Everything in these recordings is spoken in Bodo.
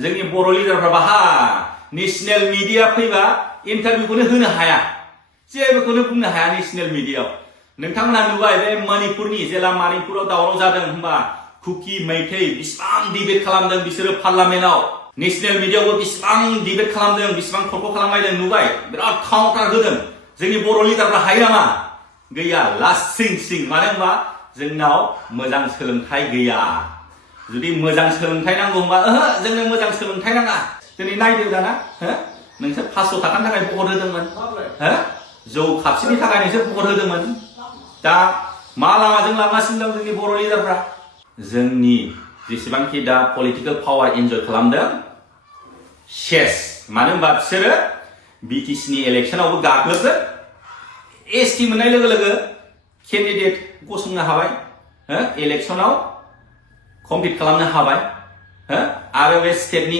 जोंनि बर' लिडारफ्रा बाहा नेशनेल मिडिया फैबा इन्टारभिउखौनो होनो हाया जेबोखौनो बुंनो हाया नेशनेल मिडियाआव नोंथांमोना नुबाय बे मणिपुरनि जेला मणिपुराव दावराव जादों होनबा कुकी मैथै बिसिबां डिबेट खालामदों बिसोरो पार्लामेन्टआव नेशनेल मिडियाआवबो बिसिबां डिबेट खालामदों बिसिबां थरख खालामलायदों नुबाय बिराद काउन्टार होदों जोंनि बर' लिडारफ्रा हायो नामा गैया लासिं सिं मानो होनबा जोंनाव मोजां सोलोंथाइ गैया जुदि मोजां सोलोंथाइ नांगौ होनबा जोंनो मोजां सोलोंथाइ नाङा दिनै नायदो दाना नोंसोर 500 थाखानि थाखाय भट होदोंमोन जौ खापसेनि थाखाय नोंसोर भट होदोंमोन दा मा लामाजों लांगासिनो दं जोंनि बर' लिडारफ्रा जोंनि जेसेबांखि दा पलिटिकल पावार एन्जय खालामदों सेस मानो होनबा बिसोरो बिटिसिनि इलेक्सनावबो गाग्लोबगोन एसटि मोननाय लोगो लोगो केन्डिडेट गसंनो हाबाय इलेक्सनाव कम्पिट खालामनो हाबाय आरो बे स्टेटनि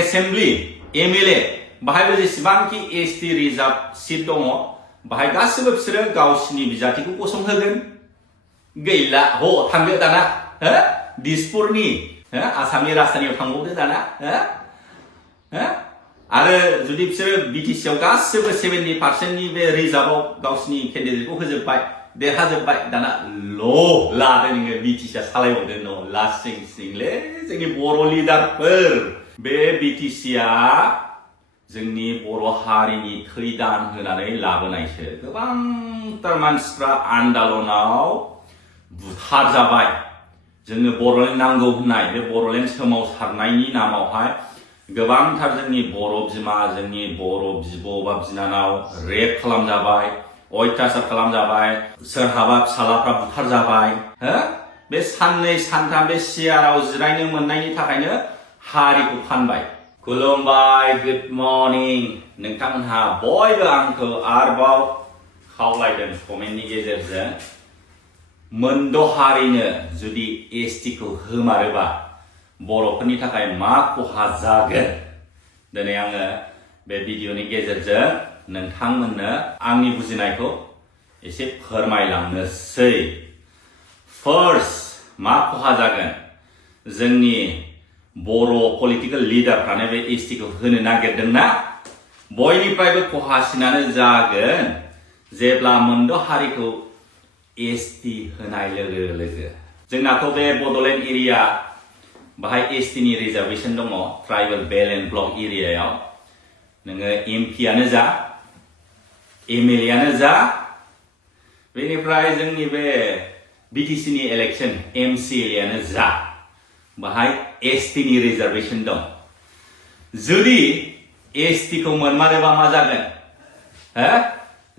एसेम्बलि एमएलए बाहायबो जेसेबांखि एसटि रिजार्भ सिट दङ बाहाय गासिबो बिसोरो गावसिनि बिजाथिखौ गसंहोगोन गैला हो थांदो दाना दिसपुरनि आसामनि राजधानियाव थांबावदो दाना आरो जुदि बिसोरो बिटिसिआव गासिबो 70% बे रिजार्भआव गावसिनि केन्डिडेटखौ होजोबबाय देरहाजोबबाय दाना लादो नोङो बिटिसिआ सालायबावदो न' लासिं सिंले जोंनि बर' लिडारफोर बे बिटिसिआ जोंनि बर' हारिनि थै दान होनानै लाबोनायसो गोबांथार मानसिफ्रा आन्दालनाव बुथारजाबाय जोंनो बर'लेण्ड नांगौ होननाय बे बर'लेण्ड सोमावसारनायनि नामावहाय गोबांथार जोंनि बर' बिमा जोंनि बर' बिब' बा बिनानाव रेप खालामजाबाय अयथासार खालामजाबाय सोरहाबा फिसालाफ्रा बुथारजाबाय बे साननै सानथाम बे सियाराव जिरायनो मोननायनि थाखायनो हारिखौ फानबाय खुलुमबाय गुड मर्निं नोंथांमोनहा बयबो आंखौ आरोबाव खावलायदों कमेन्टनि गेजेरजों मोनद' हारिनो जुदि एसटिखौ होमारोबा बर'फोरनि थाखाय मा खहा जागोन दिनै आङो बे भिडिअनि गेजेरजों नोंथांमोननो आंनि बुजिनायखौ एसे फोरमायलांनोसै फार्स्ट मा खहा जागोन जोंनि बर' पलिटिकल लिडारफ्रानो बे एसटिखौ होनो नागिरदोंना बयनिफ्रायबो खहासिनानो जागोन जेब्ला मोनद' हारिखौ एसटि होनाय लोगो लोगो जोंनाथ' बे बड'लेण्ड एरिया बाहाय एसटिनि रिजार्भेसन दङ ट्राइबेल बेल्ट एन्ड ब्लक एरियायाव नोङो एमपिआनो जा एमएलएआनो जा बेनिफ्राय जोंनि बे बिटिसिनि इलेक्सन एमसिएलएआनो जा बाहाय एसटिनि रिजार्भेसन दं जुदि एसटिखौ मोनमारोबा मा जागोन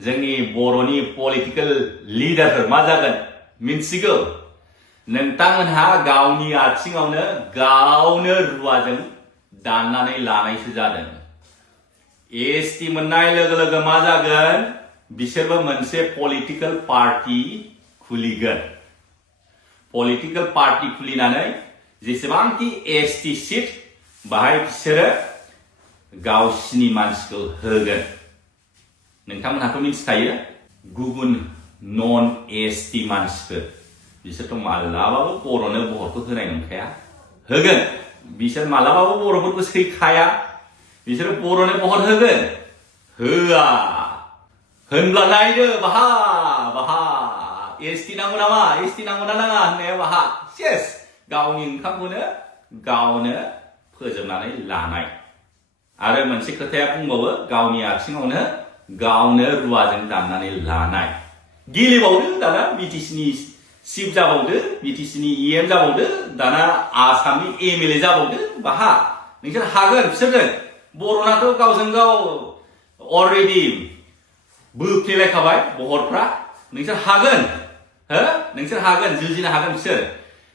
जोंनि बर'नि पलिटिकल लिडारफोर मा जागोन मिन्थिगौ नोंथांमोनहा गावनि आथिङावनो गावनो रुवाजों दाननानै लानायसो जादों एसटि मोननाय लोगो लोगो मा जागोन बिसोरबो मोनसे पलिटिकल पार्टी खुलिगोन पलिटिकल पार्टी खुलिनानै जेसेबांखि एसटि सिट बाहाय बिसोरो गावसिनि मानसिखौ होगोन नोंथांमोनहाथ' मिथिखायो गुबुन नन एसटि मानसिफोर बिसोरथ' मालाबाबो बर'नो भटखौ होनाय नंखाया होगोन बिसोर मालाबाबो बर'फोरखौ सैखाया बिसोरो बर'नो भट होगोन होआ होनब्ला नायदो बाहा एसटि नांगौ नामा एसटि नांगौ ना नाङा होननाया बाहा सेस गावनि ओंखामखौनो गावनो फोजोबनानै लानाय आरो मोनसे खोथाया बुंबावो गावनि आथिङावनो गावनो रुवाजों दाननानै लानाय गेलेबावदो दाना बिटिसिनि चिफ जाबावदो बिटिसिनि इएम जाबावदो दाना आसामनि एमएलए जाबावदो बाहा नोंसोर हागोन बिसोरजों बर'नाथ' गावजों गाव अलरेडि बोफ्लेलायखाबाय भटफ्रा नोंसोर हागोन नोंसोर हागोन जुजिनो हागोन बिसोर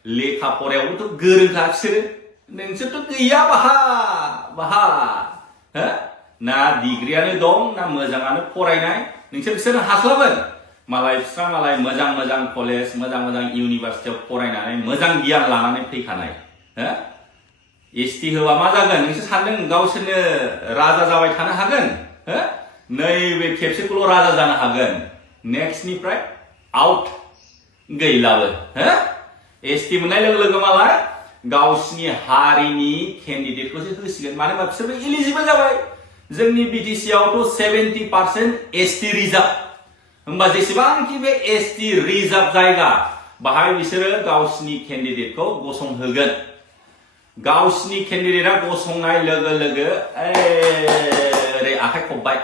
लेखा फरायावबोथ' गोरोंखा बिसोरो नोंसोरथ' गैया बाहा ना डिग्रियानो दं ना मोजाङानो फरायनाय बिसोरो हास्लाबगोन मालाय मोजां कलेज मोजां इउनिभार्सिटियाव फरायनानै मोजां गियान लानानै फैखानाय एसटि होबा मा जागोन नोंसोर सानदों गावसोरनो राजा जाबाय थानो हागोन नैबे खेबसेखौल' राजा जानो हागोन नेक्स्टनिफ्राय आउट गैलाबो एसटि मोननाय लोगो लोगो मालाय गावसिनि हारिनि केन्डिडेटखौसो होसिगोन मानो होनबा बिसोरबो इलिजिबल जाबाय जोंनि बिटिसि आवथ' 70% एसटि रिजार्भ होमबा जेसेबांखि बे एसटि रिजार्भ जायगा बाहाय बिसोरो गावसिनि केन्डिडेटखौ गसंहोगोन गावसिनि केन्डिडेटआ गसंनाय लोगो लोगो ओरै आखाइ खब्बाय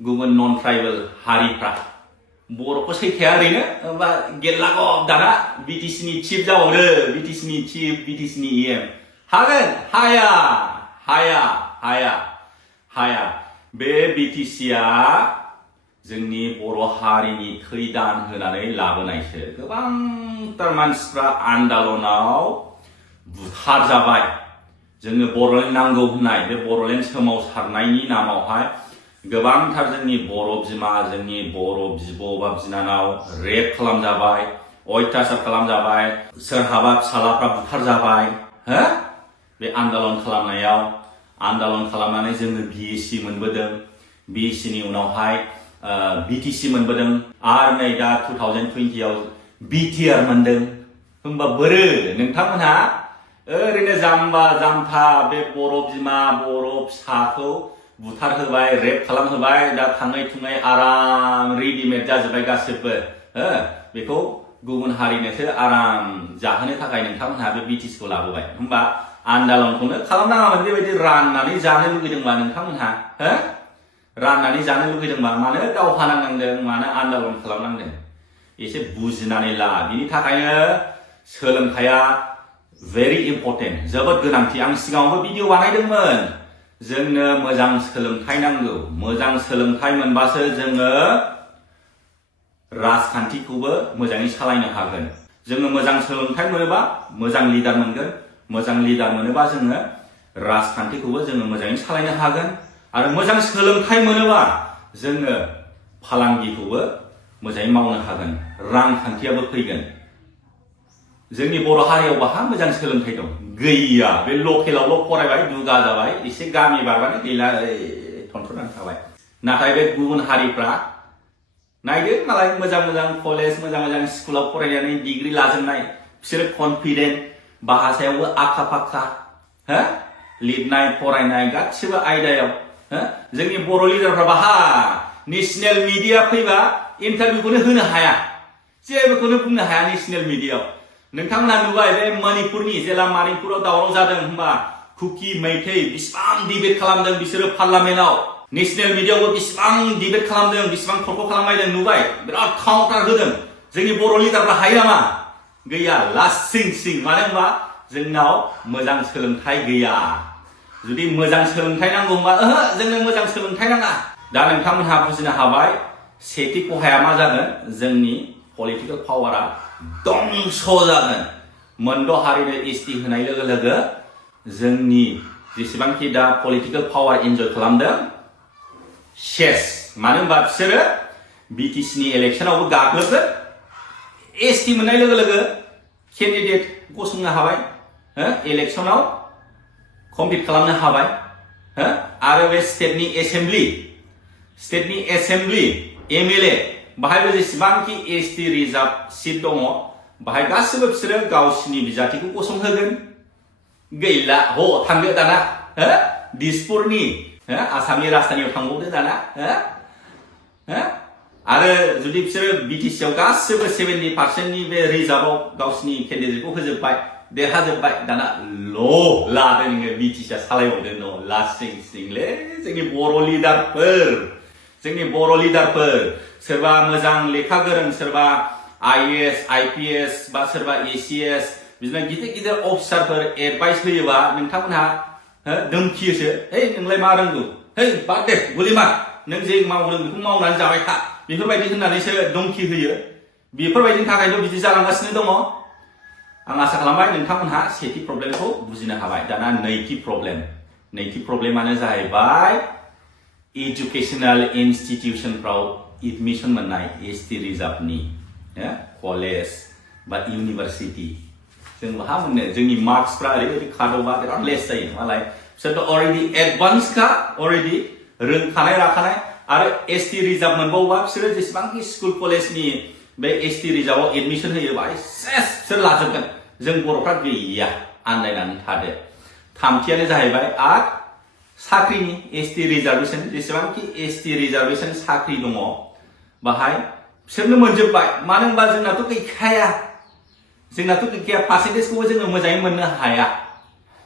गुबुन नन ट्राइबेल हारिफ्रा बर'खौ सैखाया ओरैनो होमबा गेल्लागब दाना बिटिसिनि चिफ जाबावदो बिटिसिनि चिफ बिटिसिनि EM हागोन हाया बे बिटिसिआ जोंनि बर' हारिनि थै दान होनानै लाबोनायसो गोबांथार मानसिफ्रा आन्दालनाव बुथारजाबाय जोंनो बर'लेण्ड नांगौ होननाय बे बर'लेण्ड सोमावसारनायनि नामावहाय गोबांथार जोंनि बर' बिमा जोंनि बर' बिब' बा बिनानाव रेप खालामजाबाय अयथासार खालामजाबाय सोरहाबा फिसालाफ्रा बुथारजाबाय हो बे आन्दालन खालामनायाव आन्दालन खालामनानै जोङो BSc मोनबोदों BSc नि उनावहाय BTC मोनबोदों आरो नै दा 2020 आव BTR मोनदों होमबा बोरो नोंथांमोनहा ओरैनो जाम्बा जाम्था बे बर' बिमा बर' फिसाखौ बुथारहोबाय रेप खालामहोबाय दा थाङै थुङै आराम रेडिमेड जाजोब्बाय गासिबो हो बेखौ गुबुन हारिनोसो आराम जाहोनो थाखाय नोंथांमोनहा बे BTCखौ लाबोबाय होमबा आन्दालनखौनो खालामनाङामोन बेबायदि राननानै जानो लुगैदोंबा नोंथांमोनहा हो राननानै जानो लुगैदोंबा मानो दावहा नांनांदों मानो आन्दालन खालामनांदों एसे बुजिनानै ला बिनि थाखायनो सोलोंथाइया very important जोबोद गोनांथि आं सिगाङावबो भिडिअ बानायदोंमोन जोंनो मोजां सोलोंथाइ नांगौ मोजां सोलोंथाइ मोनबासो जोङो राजखान्थिखौबो मोजाङै सालायनो हागोन जोङो मोजां सोलोंथाइ मोनोबा मोजां लिडार मोनगोन मोजां लिडार मोनोबा जोङो राजखान्थिखौबो जोङो मोजाङै सालायनो हागोन आरो मोजां सोलोंथाइ मोनोबा जोङो फालांगिखौबो मोजाङै मावनो हागोन रांखान्थियाबो फैगोन जोंनि बर' हारियाव बाहा मोजां सोलोंथाइ दं गैया बे लकेलावल' फरायबाय दुगा जाबाय एसे गामि बारबानो गैला थनथ्र'नानै थाबाय नाथाय बे गुबुन हारिफ्रा नायदो मालाय मोजां मोजां कलेज मोजां मोजां स्कुलाव फरायनानै डिग्री लाजोबनाय बिसोरो कनफिडेन्ट भाषायावबो आखा फाखा हो लिरनाय फरायनाय गासिबो आयदायाव हो जोंनि बर' लिडारफ्रा बाहा नेशनेल मिडिया फैबा इन्टारभिउखौनो होनो हाया जेबोखौनो बुंनो हाया नेशनेल मिडियायाव नोंथांमोना नुबाय बे मणिपुरनि जेला मणिपुराव दावराव जादों होनबा कुकी मैथै बिसिबां डिबेट खालामदों बिसोरो पार्लामेन्टआव नेशनेल मिडियायावबो बिसिबां डिबेट खालामदों बिसिबां थरख खालामलायदों नुबाय बिराद काउन्टार होदों जोंनि बर' लिडारफ्रा हायो नामा गैया लासिं सिं मानो होनबा जोंनाव मोजां सोलोंथाइ गैया जुदि मोजां सोलोंथाइ नांगौ होनबा जोंनो मोजां सोलोंथाइ नाङा दा नोंथांमोनहा बुजिनो हाबाय सेथि खहाया मा जागोन जोंनि पलिटिकल पावारा दंस जागोन मोनद' हारिनो एसटि होनाय लोगो लोगो जोंनि जेसेबांखि दा पलिटिकल पावार एन्जय खालामदों सेस मानो होनबा बिसोरो बिटिसिनि इलेक्सनावबो गाग्लोबगोन एसटि मोननाय लोगो लोगो केन्डिडेट गसंनो हाबाय इलेक्सनाव कम्पिट खालामनो हाबाय आरो बे स्टेटनि एसेम्बलि MLA बाहायबो जेसेबांखि एसटि रिजार्भ सिट दङ बाहाय गासिबो बिसोरो गावसिनि बिजाथिखौ गसंहोगोन गैला थांदो दाना दिसपुरनि आसामनि राजधानियाव थांबावदो दाना आरो जुदि बिसोरो बिटिसिआव गासिबो 70%नि बे रिजार्भआव गावसिनि केन्डिडेटखौ होजोबबाय देरहाजोबबाय दाना लादो नोङो बिटिसिआ सालायबावदो न' लासिं सिंलै जोंनि बर' लिडारफोर सोरबा मोजां लेखा गोरों सोरबा IAS IPS बा सोरबा ACS बिदिनो गिदिर गिदिर अफिसारफोर एडभाइस होयोबा नोंथांमोनहा धोमखियोसो नोंलाय मा रोंगौ बाद दे गुलि मार नों जे मावदों बेखौ मावनानै जाबाय था बेफोरबायदि होननानैसो धमखि होयो बेफोरबायदिनि थाखायनो बिदि जालांगासिनो दङ आं आसा खालामबाय नोंथांमोनहा सेथि प्रब्लेमखौ बुजिनो हाबाय दाना नैथि प्रब्लेमानो जाहैबाय एजुकेशनल इन्स्टिट्यूशनफ्राव एडमिशन मोननाय एसटि रिजार्भनि कलेज बा इउनिभार्सिटि जों बाहा मोननो जोंनि मार्क्सफ्रा ओरैबायदि खादौबा बिराद लेस जायो मालाय बिसोरथ' अलरेडि एडभान्सखा अलरेडि रोंखानाय राखानाय आरो एसटि रिजार्भ मोनबावोबा बिसोरो जेसेबांखि स्कुल कलेजनि बे एसटि रिजार्भआव एडमिशन होयोबा सेस बिसोर लाजोबगोन जों बर'फ्रा गैया आन्दायनानै थादो। थामथियानो जाहैबाय आर साख्रिनि ST रिजार्भेसन जेसेबांखि ST रिजार्भेसन साख्रि दङ बाहाय बिसोरनो मोनजोब्बाय मानो होनबा जोंनाथ' गैखाया पार्सेन्टेजखौबो जोङो मोजाङै मोननो हाया।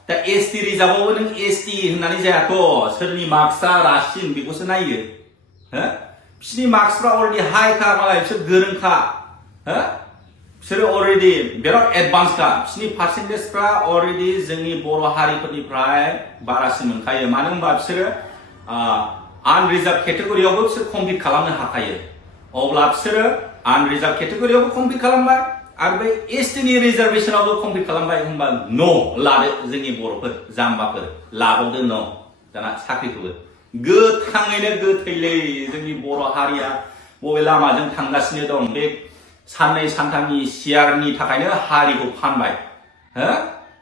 दा ST रिजार्भआवबो नों ST होननानै जायाथ' सोरनि मार्क्सआ रासिन बेखौसो नायो हो बिसोरनि मार्क्सफ्रा अलरेडि हाइखा मालाय बिसोर गोरोंखा हो बिसोरो अलरेडि बिराद एडभान्सखा बिसोरनि पार्सेन्टेजफ्रा अलरेडि जोंनि बर' हारिफोरनिफ्राय बारासिन मोनखायो मानो होनबा बिसोरो आनरिजार्भ केटेगरियावबो बिसोर कमप्लिट खालामनो हाखायो। अब्ला बिसोरो आनरिजार्भ केटेगरियावबो कमप्लिट खालामबाय आरो बे STनि रिजार्भेसनावबो कमप्लिट खालामबाय होनबा न' लादो जोंनि बर'फोर जाम्बाफोर लाबावदो न' दाना साख्रिखौबो गोथाङैनो गोथैलै जोंनि बर' हारिया बबे लामाजों थांगासिनो दं बे साननै सानथामनि सियारनि थाखायनो हारिखौ फानबाय हो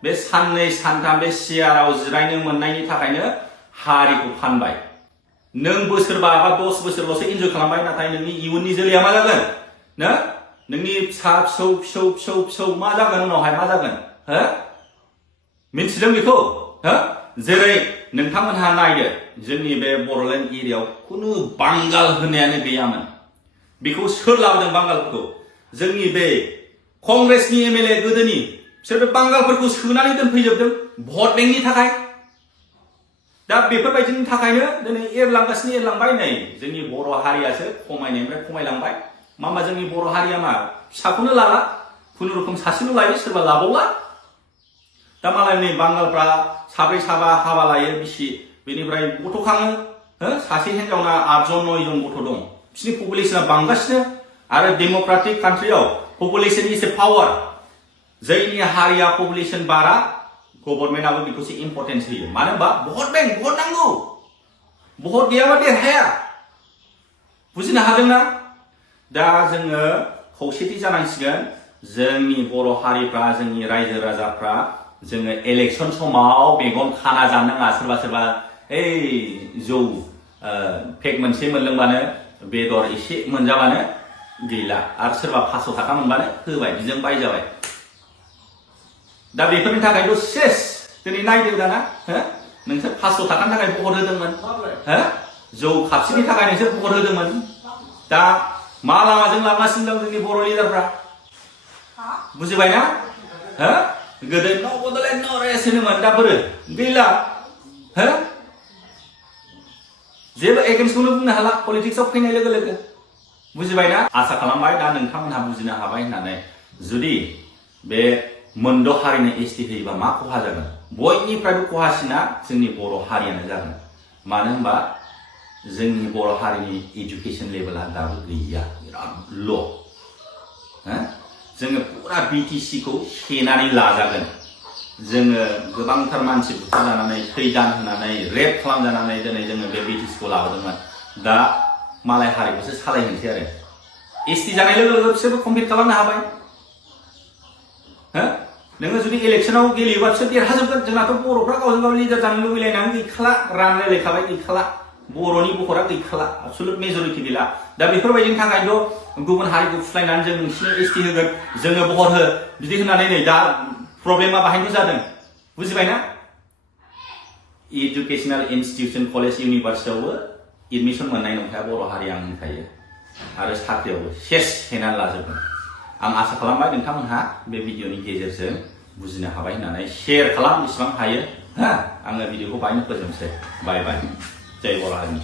बे साननै सानथाम बे सियाराव जिरायनो मोननायनि थाखायनो हारिखौ फानबाय। नों बोसोरबा बा 10 बोसोरल'सो इन्जय खालामबाय नाथाय नोंनि इयुननि जोलैया मा जागोन ना नोंनि फिसा फिसौ मा जागोन उनावहाय मा जागोन हो मिन्थिदों बेखौ हो जेरै नोंथांमोनहा नायदो जोंनि बे बड'लेण्ड एरियायाव खुनु बांगाल होननायानो गैयामोन। बेखौ सोर लाबोदों बांगालफोरखौ जोंनि बे कंग्रेसनि MLA गोदोनि बिसोर बे बांगालफोरखौ सोनानै दोनफैजोबदों भट बेंकनि थाखाय। दा बेफोरबायदिनि थाखायनो दिनै एरलांबाय नै जोंनि बर' हारियासो खमायनायनिफ्राय खमायलांबाय मा जोंनि बर' हारिया मा फिसाखौनो लाला खुनुरुखुम सासेल' लायो सोरबा लाबावला। दा मालाय नै बांगालफ्रा साब्रै साबा हाबा लायो बिसि बेनिफ्राय गथ' खाङो हो सासे हिनजावना 8 जन 9 जन गथ' दं बिसिनि पपुलेसना बांगासिनो आरो डेम'क्रेटिक कान्ट्रियाव पपुलेसन इज ए पावार जायनि हारिया पपुलेसन बारा गभर्नमेन्टआबो बेखौसो इम्परटेन्स होयो मानो होनबा भट बेंक भट नांगौ भट गैयाबा देरहाया बुजिनो हादोंना। दा जोङो खौसेथि जानांसिगोन जोंनि बर' हारिफ्रा जोंनि रायजो राजाफ्रा जोङो इलेक्शन समाव मेगन खाना जानो नाङा सोरबा जौ पेक मोनसे मोनलोंबानो बेदर एसे मोनजाबानो गैला आरो सोरबा 500 थाखा मोनबानो होबाय बिजों बायजाबाय। दा बेफोरनि थाखायथ' सेस दिनै नायदो दाना हो नोंसोर 500 थाखानि थाखाय भट होदोंमोन हो जौ खापसेनि थाखाय नोंसोर भट होदोंमोन दा मा लामाजों लांगासिनो दं जोंनि बर' लिडारफ्रा बुजिबायना हो गोदो न' बड'लेण्ड न' रेस होनोमोन दा बोरो गैला हो जेबो एगेन्स्टखौनो बुंनो हाला पलिटिक्सआव फैनाय लोगो लोगो बुजिबायना। आसा खालामबाय दा नोंथांमोनहा बुजिनो हाबाय होननानै जुदि बे मोनद' हारिनो ST होयोबा मा खहा जागोन बयनिफ्रायबो खहासिना जोंनि बर' हारियानो जागोन मानो होनबा जोंनि बर' हारिनि एजुकेशन लेभेला दाबो गैया बिराद ल' हो जोङो पुरा BTC खौ सेनानै लाजागोन जोङो गोबांथार मानसि बुथारजानानै थैदान होनानै रेप खालामजानानै दिनै जोङो बे BTC खौ लाबोदोंमोन दा मालाय हारिखौसो सालायहोनोसै आरो ST जानाय लोगो लोगो बिसोरबो कमप्लिट खालामनो हाबाय हो नोङो जुदि इलेक्शनाव गेलेयोबा बिसोर देरहाजोबगोन जोंनाथ' बर'फ्रा गावजों गाव लिडार जानो लुबैलायनानै गैखाला रानलायलायखाबाय गैखाला बर'नि बखरा गैखाला एबसुलुट मेजरिटि गैला दा बेफोरबायदिनि थाखायथ' गुबुन हारिखौ फुस्लायनानै जों नोंसिनो ST होगोन जोङो भट हो बिदि होननानै नै दा प्रब्लेमा बाहायनो जादों बुजिबायना। एजुकेशनेल इन्स्टिट्यूशन कलेज इउनिभार्सिटियावबो एडमिशन मोननाय नंखाया बर' हारिया आं होनखायो आरो साख्रियावबो सेस सेनानै लाजोबगोन। आं आसा खालामबाय नोंथांमोनहा बे भिडिअनि गेजेरजों बुजिनो हाबाय होननानै शेयार खालाम बेसेबां हायो हा आङो भिडिअखौ बायनो फोजोबनोसै बाय बाय जय बर' हारिनि।